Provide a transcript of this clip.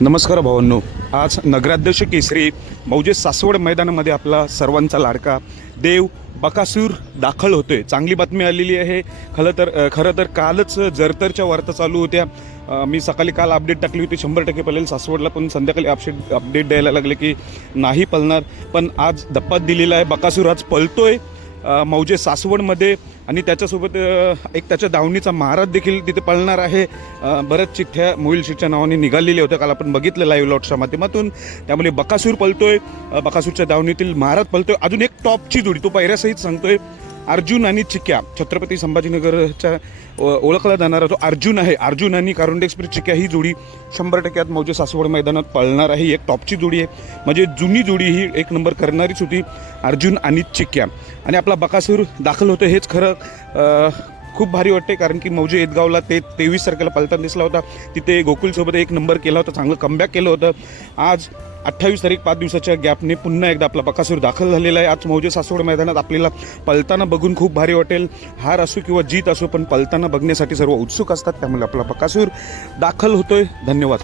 नमस्कार भावांनो, आज नगराध्यक्ष केसरी मौजे सासवड मैदानामध्ये आपला सर्वांचा लाडका देव बकासूर दाखल होतोय। चांगली बातमी आलेली आहे। खरं तर कालच जरतरच्या वार्ता चालू होत्या। मी सकाळी काल अपडेट टाकली होती 100% पळेल सासवडला, पण संध्याकाळी अपडेट द्यायला लागले की नाही पळणार। पण आज धप्पा दिलेला आहे, बकासूर आज पळतोय मौजे सासवडमध्ये आणि त्याच्यासोबत एक त्याच्या दावणीचा महाराज देखील तिथे पळणार आहे। बऱ्याच चिठ्ठ्या मोहिल शेठच्या नावाने निघालेल्या होत्या, काल आपण बघितलं लाईव्ह लॉटच्या माध्यमातून। त्यामुळे बकासूर पळतोय, बकासूरच्या दावणीतील महाराज पळतोय। अजून एक टॉपची जोडी तो पायऱ्यासहित सांगतोय, अर्जुन आणि चिक्या। छत्रपती संभाजीनगरच्या ओळखला जाणारा तो अर्जुन आहे। अर्जुन आणि कारुंडे एक्सप्रेस चिक्या ही जोडी 100% आज मौजे सासवड मैदानात पळणार आहे। एक टॉपची जोडी आहे, म्हणजे जुनी जोडी ही एक नंबर करणारीच होती, अर्जुन आणि चिक्या। आणि आपला बकासूर दाखल होतं हेच खरं खूप भारी वाटते, कारण की मौजे एदगावला ते 23 तारखेला पळताना दिसला होता। तिथे गोकुलसोबत एक नंबर केला होता, चांगलं कमबॅक केलं होतं। आज 28 तारीख 5 दिवसाच्या गॅपने पुन्हा एकदा आपला बकासूर दाखल झालेला आहे। आज मौजे सासवड मैदानात आपल्याला पळताना बघून खूप भारी वाटेल। हार असो किंवा जीत असो, पण पळताना बघण्यासाठी सर्व उत्सुक असतात। त्यामुळे आपला बकासूर दाखल होतोय। धन्यवाद।